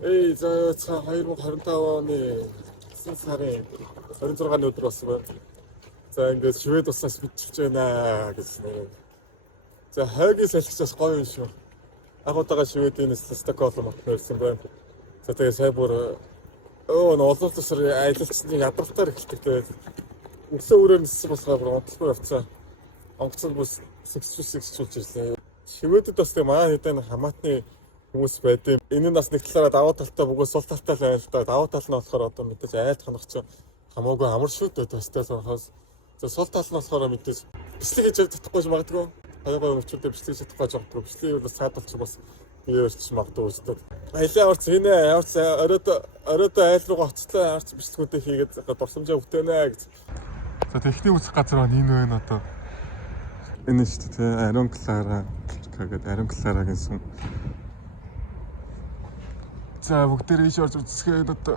За 2025 оны сарын 26-ны өдөр болсон байна. За ингээд Швед улсаас бичиж байна гэж нэр. За хайгийн салхичаас гоё юм шүү. Агуудаа Шведийн Стокгольм хотнорсон байна. За тэгээ сая бүр олон улсаар аялалчны ядралтаар эхэлдэг. Тэгээд өглөө өрөө ниссэн болохоор бүр онцлог авцаа. Онгоцон бүс сэгсүүлж ирлээ. Шведэд бас тэгээ манай хэдэн хамаатны хүмүүс байдیں۔ Энэ нь бас нэг талаараа даваа талтай бүгд сул талтай л айл да. Даваа тал нь болохоор одоо мэдээж айлт хонох ч хамаагүй амар шүү дээ. Тастаас хаас. За сул тал нь болохоор мэдээж бичлэг хийж чадахгүй магадгүй. Хоёроо өмчүүдээ бичлэг чадахгүй жогддог. Бичлэгийг бас саадалчих бас бие өрч магадгүй үстэй. Аялаа орц хийнэ. Орц оройдоо айл руу гоцлоо. Орц бичлэгүүдээ хийгээд дурсамжаа бүтээнэ гэж. За техник үүсэх газар маань энэ байна одоо. Энэ шүү дээ. Ариун Клара гэдэг Ариун Клара гэсэн. За бүгдээрээ ийш орж үзсгээд одоо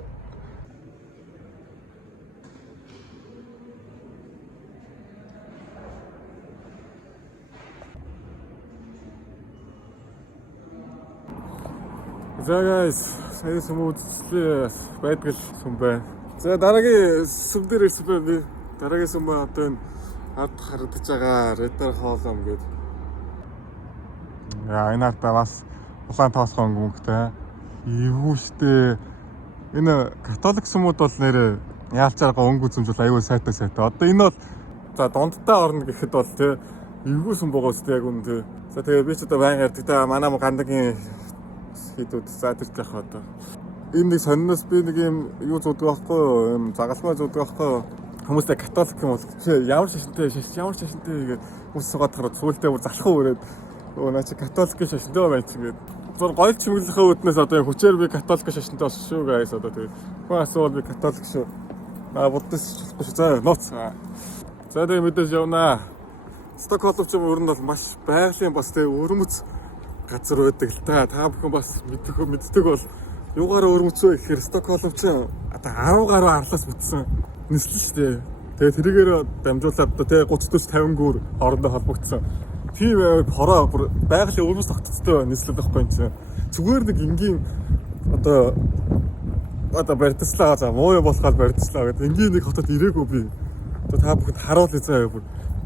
За guys, сая сүмүүдслээ байдаг л сүм байна. За дараагийн сүм дээр ирсэн байна. Дараагийн сүм маань одоо энэ ард харагдаж байгаа Редер Холм гэдэг. Яа энэ ардаа бас улаан тоосхон өнгөтэй. Эвгүй штэ. Энэ католик сүмүүд бол нэр яалч байгаа өнгө үзэмжүүл аюул сайтай. Одоо энэ бол за дундтаа орно гэхэд бол тий эвгүй сүм байгаа үстэй яг үн тий. За тэгээ би ч одоо байнга ярьдаг та манай гандагийн хийдүүд заадаж байх одоо. Энэ нэг сонноос би нэг юм юу зүүдэг байхгүй юу? Юм загалмаа зүүдэг байхгүй юу? Хүмүүсээ католик юм бол ямар шашинтай гэдэг хүмүүс суугаад хараад сүултээ бүр залхуу өрөөд өө наа чи католик шашинтай байна чи гэдэг. Зур гоёл чимэглэхийн үүднээс одоо хүчээр би католик шашинтай болсон шүү guys одоо тэгээ. Хүн асуувал би католик шүү. Буддист болохгүй шүү. За нууц. За тэгээ мэдээж явнаа. Стокгольм ч ер нь бол маш байгалийн бас тэгээ өрмөц газар байдаг л та. Та бүхэн бас мэддэг бол юугаараа өрмөцөө гэхээр Стокгольм ч одоо 10 гаруй арлаас бүтсэн нислэн шүү дээ. Тэгээ тэрийгээр дамжуулаад одоо тэгээ 30-50 гүр хоорондоо холбогдсон. Тийм хороо байгалийн өрмөц тогтцтой нислэг байхгүй юм чинь. Зүгээр нэг энгийн одоо барьдслаа за муу юм болоход барьдслаа гэдэг. Энгийн нэг хотод ирээгүй би. Одоо та бүхэнд харуулъя заа бүр.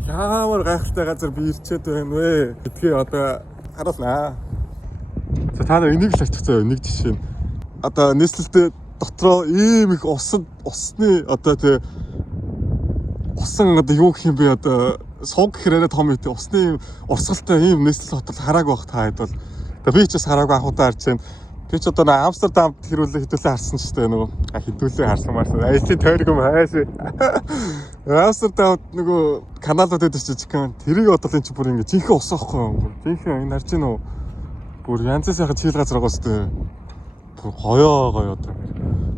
Ямар гайхалтай газар би ирчээд байна вэ? Гэдгээ одоо харуулнаа. За та нар энийг л очицгаа нэг жишээ нь. Одоо нийслэлтэй дотроо ийм их усны одоо тэг усан одоо юу гэх юм бэ одоо суг гэхээр арай том үт усны урсгалтай ийм нийслэл хотод хараагүй байх таад бол би ч бас хараагүй анхудаа харж байна. Би ч одоо Амстердамд хэдүүлээ харсан ч гэдэг нөгөө хэдүүлээ харсан марсан. Айлын тойрог юм хайш. Амстердамд нөгөө каналууд байдаг ч гэх юм. Тэрийг бодлоо чи бүр ингэ жинхэнэ ус аахгүй юм. Жинхэнэ энэ харж гинөө. Бүр янз сайхан чийл газар байгаа сте. Бүр гоё одоо.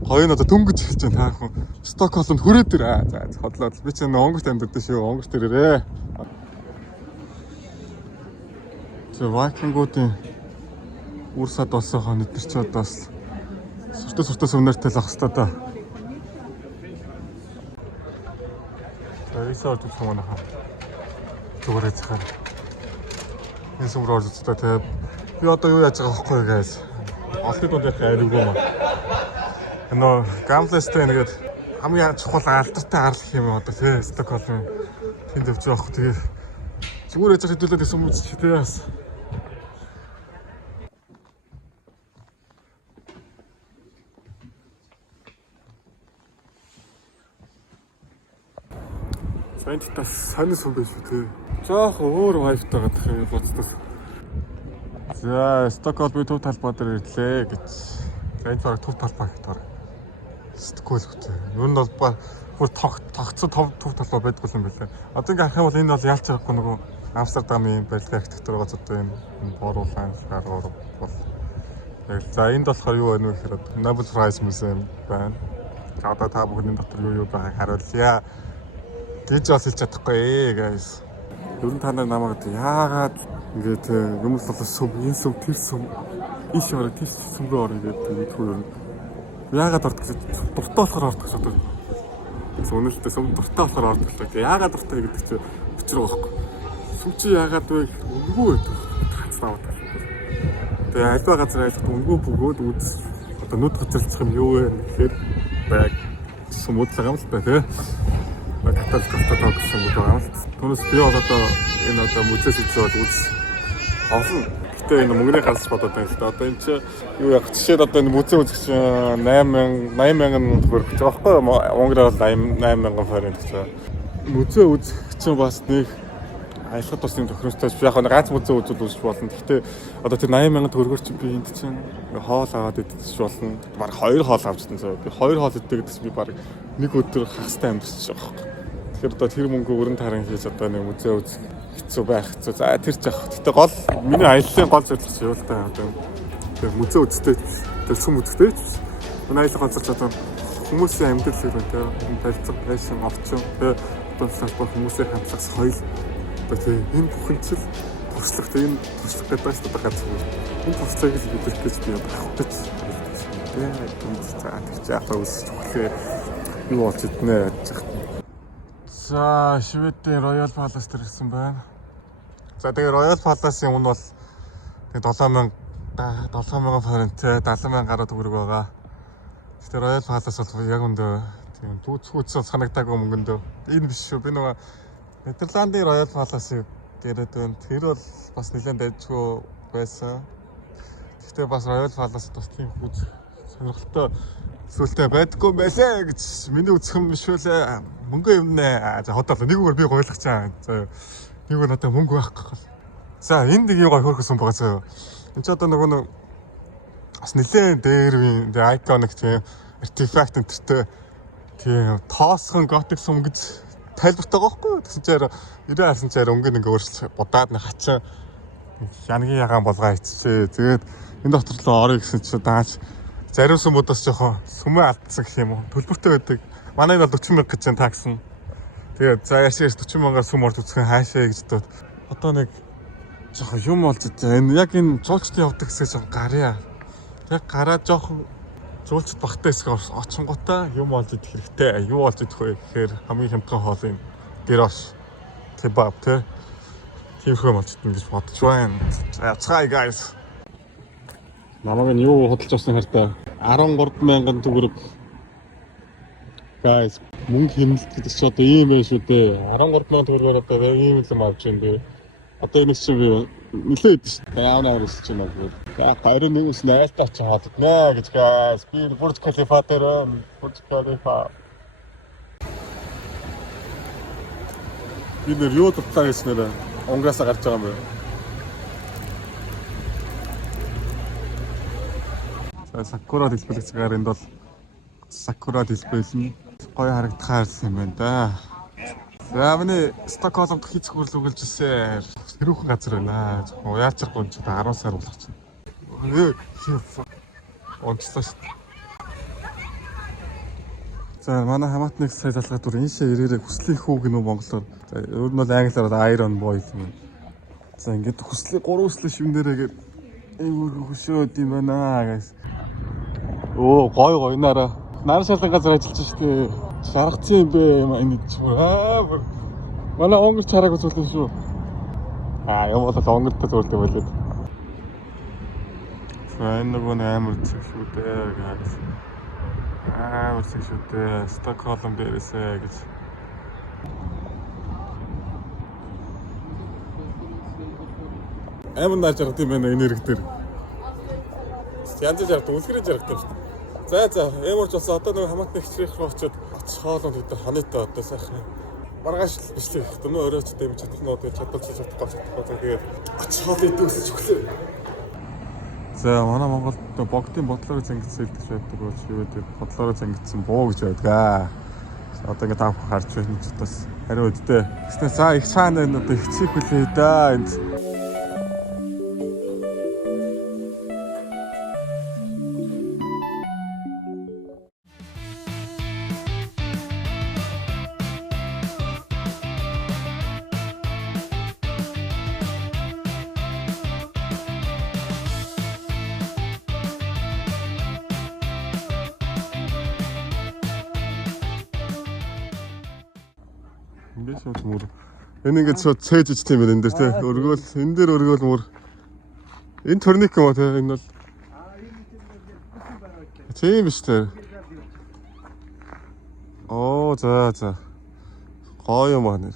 Гоё нь одоо дөнгөж эхэлж байна таах. Стокгольмд хүрээд ир. За хотлоод би ч Монгол амьдардаг шүү. Монгол төрөө. За вайкингуудын үрсад болсон хон өдр чи одоо бас суртаа сүмнэртэй л ах хэвээр та. За ийсээ орж үзэх юм аа. Зүгээр яцхан. Энэ сүмрөө орж үзтээ те. Би одоо юу яаж байгаа байхгүй guys. Олдын дунд яг айргүй маа. Энэ Гамлестэй нэгэд хамгийн чухал алдартай арлах юм одоо те Стокгольм тэнд явж байгаа хөө тэгээ зүгээр яж хэдүүлээд исэн юм үзчих те бас. Энд тас сонис юм биш үү те. Жоох өөр вайфтай гадах боцдог. За Стокгольмын төв талбай дээр ирлээ гэж. За энэ баг төв талбай гэдэг. Стокгольм хөтэй. Юу нь бол бүр тогтцоо төв талбай байдгүй юм билээ. Одоо ингээ харах юм бол энэ бол ялч байгаагүй нөгөө Амстердамын барилгын архитектур байгаа одоо энэ боруулан шааргаар бол. За энд болохоор юу байна вэ гэхээр Nobel Prize Museum байна. За одоо та бүхэн энэ дотор юу байгааг харуулъя. Гэж бас хэлж чадахгүй guys. Ер нь та нар намайг яагаад ингээд юм л сүм энэ сүм тэр сүм ийш ороо тийш сүм рүү орно гэдэг мэдгүй ер нь. Яагаад ордог гэж дуртай болохоор ордог шүү дээ. Үнэлтээ сүм дуртай болохоор ордог л. Яагаад дуртай гэдэг чинь учир байхгүй. Сүм чи яагаад вэ? Үгүй байдаг. Ганцлаа. Тэгээ альва газар айлт өнгөө бөгөөд үз Одоо нүд гоцолцох юм юу вэ гэхээр баг сүмудлага юм л та тий. Католик автотог гэсэн үг байгаа юм л. Түүнээс би бол одоо энэ одоо музейс үзээ бол үз олон. Гэтэ энэ мөнгөний ганц бодоод байна л да. Одоо энэ чи юу яг жишээд одоо энэ музей үзэх чинь 80,000 төгрөг гэж байгаа байхгүй юу? Монголоор бол 88,000 форинт гэж байна. Музей үзэх чинь бас нэг аялах тусны тохиромжтой яг нэг ганц музей үзүүл үзэж болно. Гэхдээ одоо тэр 80,000 төгрөгөөр чи би энд чинь хоол аваад идэж болно. Бараг 2 хоол авчихсан зөө. Би 2 хоол идэх гэдэгс би бараг нэг өдөр хагастай амьдчих жоох. Тэгэхээр одоо тэр мөнгө өрн таран хийж одоо нэг музей үзэх хэцүү байх хэцүү. За тэр ч яах. Гэтэ гол миний аяллаа гол зорилго чи юу л та одоо тэр музей үзтэй тэр сүм үзтэй ч манай аялал ганцаарч одоо хүмүүсийн амьдрал шиг байна те. Барилга, фэшн, орчин те. Одоо салбар хүмүүсийн хандлага, соёл одоо энэ бүхэлдэл туршлага те энэ туршлага гэдэг нь одоо ганц юм. Энэ туршлагыг л бидрэх гэж би авах гэж байна. За тэр чи яах вэ? Зөвхөн юу болж иднэ гэж. За Шведийн Royal Palace дээр ирсэн байна. За тэгээ Royal Palace-ийн үн бол тэгээ 7,000 форинт те 70,000 гаруй төгрөг байгаа. Тэгээ Royal Palace бол яг өндөө тийм түүцгүүцсэн санагдаагүй мөнгөндөө. Энэ биш шүү. Би нөгөө Нидерландын Royal Palace-ыг дээрээд байна. Тэр бол бас нэлээд дайжгүй байсан. Гэхдээ бас Royal Palace бас тийм үз сонирхолтой зүйлтэй байдгүй байлаа гэж миний үзэх юм биш үлээ. Мөнгө юм нэ. За одоо нэг үгээр би гойлох чаа. За нэг үгээр надад мөнгө байхгүй. За энд нэг юу гой хөрхсөн байгаа зөө. Энд ч одоо нөгөө бас нэлээд дээр үе iconic тийм артефакт энтертэй тийм тоосхон готик сум гэж тайлбартай байгаа байхгүй. Тэгсэн чинь 90 цаар өнгө ингээ өөрчлө будаад нэг хачин янгийн ягаан болгоо иччихээ. Тэгээд энэ дотор руу орё гэсэн чинь дааж зарим сүмүүдээс жоохон сүмээ алдсан гэх юм уу. Төлбөртэй байдаг. Манайд бол 40,000 гэж таксан. Тэгээд за яшээс 40,000-аар сүм орж үзэх хаашаа гэж бодоод одоо нэг жоохон юм болж байгаа. Энэ яг энэ жуулчдын явдаг хэсэг жоохон гарьяа. Яг гараад жоохон жуулчд багтай хэсэг очингуудаа юм болж идэх хэрэгтэй. Юу болж идэх вэ гэхээр хамгийн хямдхан хоол юм. Гирош, кебаб те. Тиймэрхүү болж идэх гэж бодож байна. За яцгаая guys. Намайг нь юу худалдаж авсан хэрэг 13,000 төгрөг. Guys, мөнгө хэмнэлт гэдэг чинь одоо ийм байх шүү дээ. 13,000 төгрөгөөр одоо ийм юм авч байна дээ. Одоо энэ чинь би нэлээд шүү дээ. Яанаар ирсэж байна гэвэл. Яг 21-өөс найлтаа очиж хаалт нэ гэж guys. Би Бурж Халифа дээр Бурж Халифа. Би нэр юу тутлаа гэж нэрэ Унгаасаа гарч байгаа юм байна. За Сакура дисплейчгээр энд бол Сакура дисплей гоё харагдахаар юм байна да. За миний Стокгольмд хийц хурл өгүүлж ирсэн. Тэрүүхэн газар байна. Зөвхөн уяачрахгүй ч 10 сар болох чинь. Онцлоо шүү дээ. За манай хамаатны сая залгаад бүр энэ шээ ирээрээ хүслийн хүүг нөө монголоор. За өөр нь бол англиар Iron Boy юм. За ингээд хүслийн 3 хүслийн шивнэрээгээд энэ хөшөөд юм байна guys. Оо гой нараа. Нар шалган газар ажиллаж шүү дээ. Шаргацсан юм бэ энэ чимээ. Манай онгорч хараагүй зүйл шүү. Юм бол онгортой зүйлтэй байлээ. Энэ нөгөө амар зүг шүү дээ guys. Амар зүг шүү дээ. Стокгольм дээрээсээ гэж. Амар наач яргад юм байна энэ хэрэг дээр. Янз бүр яргад үлгэрэж яргад шүү. За эморч болсон одоо нэг хамаатны хичрээх рүү очиод хоолонд хэд ханаатай одоо сайхан маргааш бичлэг их дэмэ өрөөч дэмж чадах нь одоо чадахгүй тэгээд хоол идэвсэж өглөө. За манай Монголд богдын бодлоор зангидсан хэлдэг байдаг бол юу гэдэг бодлоор зангидсан буу гэж байдаг. Одоо ингээд таах харж байна ч бас хариу өдтэй. Гэснээр за их цаана энэ одоо хичээх үлээ да энд. Ингээд шууд мөр. Энэ ингээд шууд цээж ич тийм байна энэ дээр тий. Өргөөл энэ дээр өргөөл мөр. Энэ турник юм аа тий. Энэ бол Тийм биш тэр. Оо за. Гоё юм аа нэр.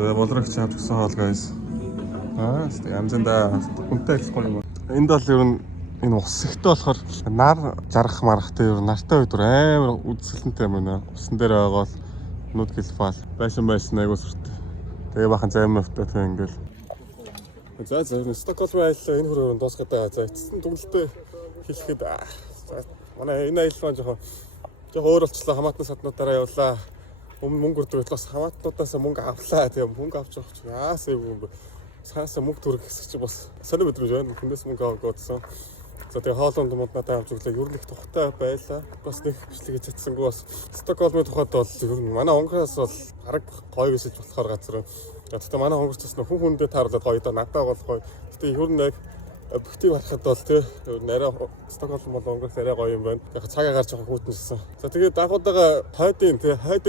За болрогч авч гисэн хоол guys. Янзанда хүнтэй ажиллахгүй юм. Энд бол ер нь энэ ус ихтэй болохоор нар жаргах марахтай ер нь нартай үед амар үзэсгэлэнтэй юм байна. Усан дээр байгаа бол нүд гэлфал байсан айгуу сүртэй. Тэгээ бахан зарим өвтөө тэг ингээл. За Стокгольм аяллаа энэ хүрээ дуусгаад байгаа. За эцэст дүгнэлтээ хэлэхэд манай энэ аялал маань жоохон өөр болчлоо. Хамаатны саднуудаараа явлаа. Мөнгө өрдөг бас хамаатнуудаас мөнгө авлаа. Тэгээ мөнгө авч явах чинь яасаа юм бэ? Цаасаа мөнгө төрөх хэсэг чи бас сонир өдрөж байна. Хүнээс мөнгө авгоодсон. За тэгээ хоолунд мод надад авч өглөө ер нь их тухтай байлаа. Бас нэг бичлэг хийж чадсангүй бас Стокгольмын тухайд бол ер нь манай Унгараас бол арга гоё гэж болохоор газар. Гэхдээ манай Унгарч бас хүн хүндээ тааруулаад гоё доо надад бол гоё. Гэхдээ ер нь яг объектив харахад бол тий арай Стокгольм бол Унгараас арай гоё юм байна. Яг цаг агаар жоохон хүүтэнсэн. За тэгээ дагуудаа хойдын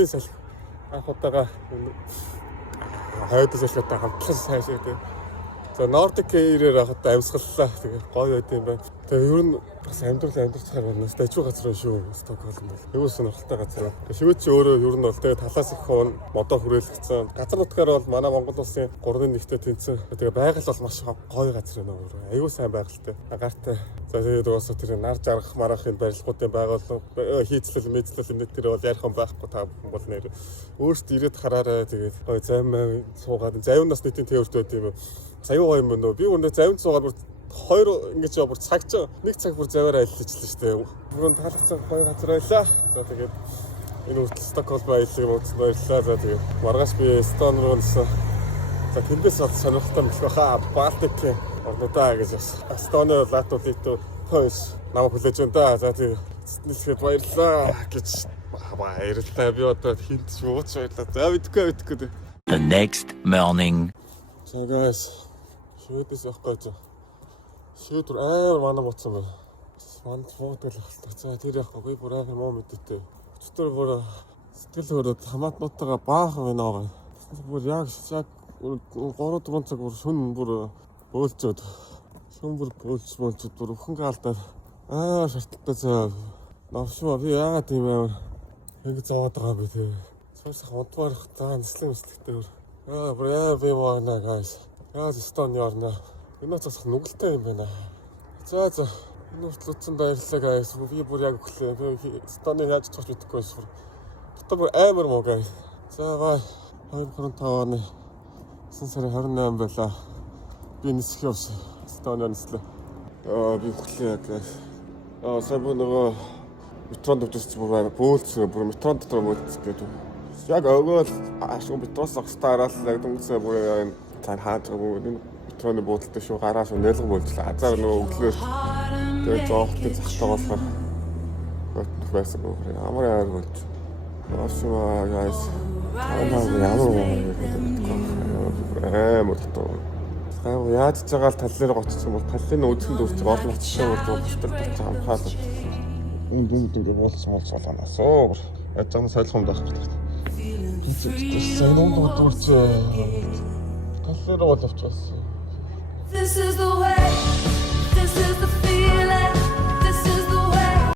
салхи анхудаага хойд салхитай хамтлан сайшаа тий. За Nordic Air-ээр хахад амьсгаллаа. Тэгээ гоё байд юм байна. Тэгээ ер нь бас амьдрал амьдарчаар байна. Дажгүй газар шүү Стокгольм бол. Аюу сонирхолтой газар. Шивэд чи өөрөө ер нь бол тэгээ талаас их хуун модоо хүрээлгцэн. Газар нутгаар бол манай Монгол улсын 3-1-т тэнцэн. Тэгээ байгаль бол маш гоё газар байна өөрөө. Аюу сайн байгальтай. Агаартай. За тэгээд уусаа тэр нар жаргах марахын барилгуудын байгууллага хийцлэл мэдлэл энэ тэр бол ярих юм байхгүй та бол нэр өөрсдөө ирээд хараарай. Тэгээд гоё займ суугаад завнаас нийтийн тээвэрт байд юм. Аюу гоё юм байна. Би өнөө завнд суугаад бүр хоёр ингэж бүр цагч нэг цаг бүр заваараа аяллажлаа шүү дээ. Бүрэн таалагдсан гоё газар байлаа. За тэгээд энэ хүртэл Стокгольм аяллыг үзсэн баярлалаа. За тэгээд маргааш би Эстон руу нэлсэн. За тэндээс бол сонирхолтой мэлх баха Балтик орнуудаа гэж бас Эстоны латуудыг пойс намайг хүлээж байна да. За тэгээд нэлэхэд баярлалаа гэж баярлалаа. Би одоо хинт ч ууч баярлалаа. За мэдгүй. The next morning. So guys, шивэдээс явах гэж. Шивэд амар манай моцсон байна. Манд фотограф хэлдэг. За тэр явахгүй бүр амар муу мэдээтэй. Өчтөр бүр сэтгэл хөдлөд хамаатнуудтайгаа баахан байна аа. Бүр яг 3-4 цаг бүр шүн бүр бөөлцөөд. Шүн бүр бөөлцөөд бүр өхөнгө алдаад шарталтай заа. Навшма би яагаад тийм амар ингэ зовоод байгаа бэ те. Цаашаа унтмаарх за нислэгтэй бүр. Бүр би вана guys. Яаж Эстоны орно. Энэ цасах нүгэлтэй юм байна. За энэ хүртэл утсан баярлалаа guys. Би бүр яг өглөө Эстоны яаж цогч мэдэхгүй байсан. Гэтэ бүр амар муу guys. За бай 2025 оны 9 сарын 28 байлаа. Би нисэх явсан. Эстоны нислээ. Би өглөө guys. Сайн нөгөө метронд өчс бүр бөөлцөө бүр метрон дотор бөөлцөө гэдэг. Яг өгөөл ашиг метроос ахстаараас яг дүнсээ бүр энэ цаан хаад энэ метроны буудлын шүү гараас нэлгэн бөлжлээ. Азар нөгөө өглөө тэгээд зоохтой захтаа болохоор хөтнөх байсан бүр ямар яар болж. Ашгаа guys. Ямар тоо. Яаж ч байгаа л тал дээр гоцсон бол талын үзэнд үрж олон утсан үрж болтол тал хамхаад. Энэ дүнгийн уулсан болгоноос оо. Язган солихомд байх гэдэг. Сайн юм бодвол талаар бол авчихсан. This is the way, this is the feeling.